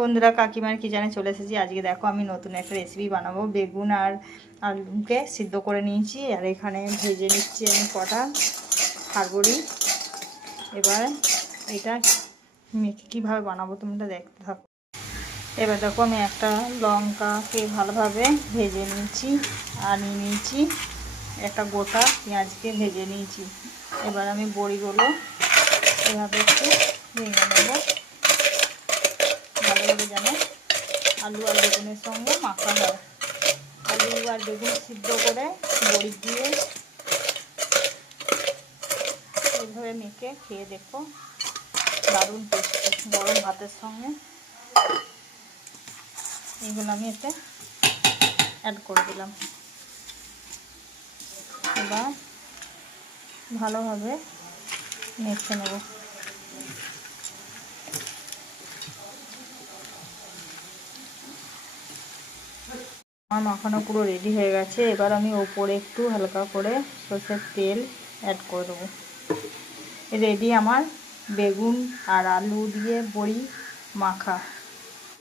বন্ধুরা, কাকিমার কিচেনে চলে এসেছি। আজকে দেখো আমি নতুন একটা রেসিপি বানাবো। বেগুন আর আলুকে সিদ্ধ করে নিয়েছি, আর এখানে ভেজে নিচ্ছি আমি কটা খারবড়ি। এবার এটা মেখে কীভাবে বানাবো তোমরা দেখতে থাকো। এবার দেখো আমি একটা লঙ্কাকে ভালোভাবে ভেজে নিয়েছি আর নিয়েছি একটা গোটা পেঁয়াজকে ভেজে নিয়েছি। এবার আমি বড়িগুলো এভাবে একটু ভেঙে নেবো ভালোভাবে, যেন আলু আর বেগুনের সঙ্গে মাখা হয়। আলু আর বেগুন সিদ্ধ করে বড়ি দিয়ে এইভাবে মেখে খেয়ে দেখো, দারুণ টেস্টি। গরম ভাতের সঙ্গে এগুলো আমি এতে অ্যাড করে দিলাম। এবার ভালোভাবে মেখে নেব। আমার মাখানো পুরো রেডি হয়ে গেছে। এবার আমি ওপরে একটু হালকা করে সরষের তেল অ্যাড করে দেবো। রেডি আমার বেগুন আর আলু দিয়ে বড়ি মাখা।